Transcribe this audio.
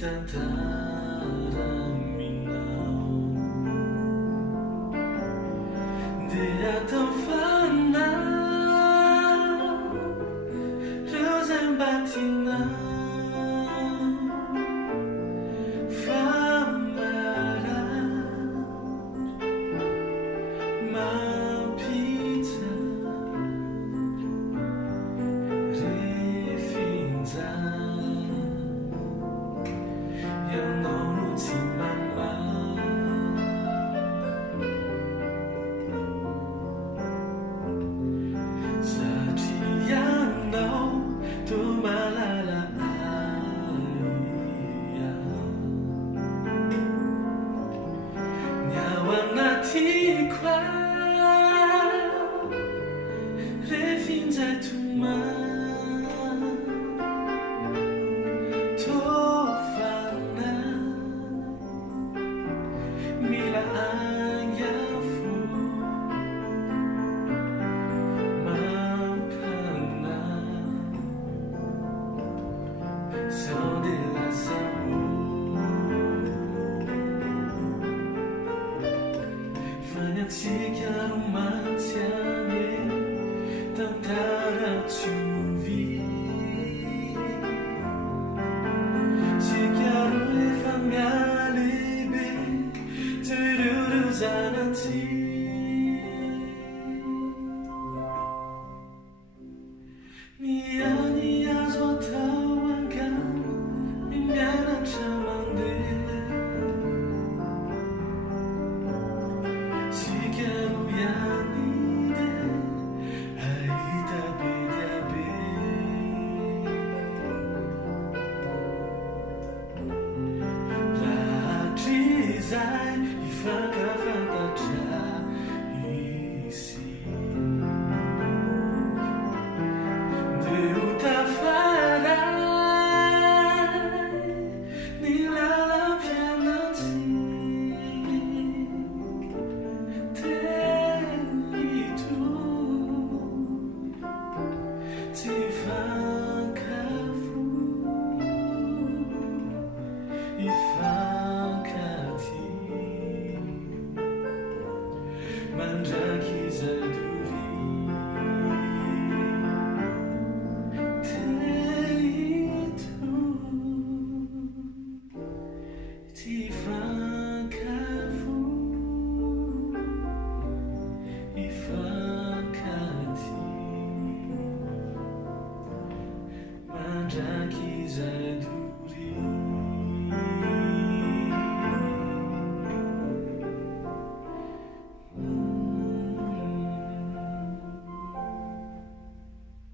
Dia tão fanal, Rosenbatina, Famara, Mapita, Refinza, eu não te mamar. Chiaro mantiene tantara ciuvi chiaro e familiare be tururu zanati nia zotawanka miana chamande e franca fantasia isi Deuta farai nella la pianati te tu ti franca fu e franca mangia chisa duri te tu ti franca fu e francati mangia chisa duri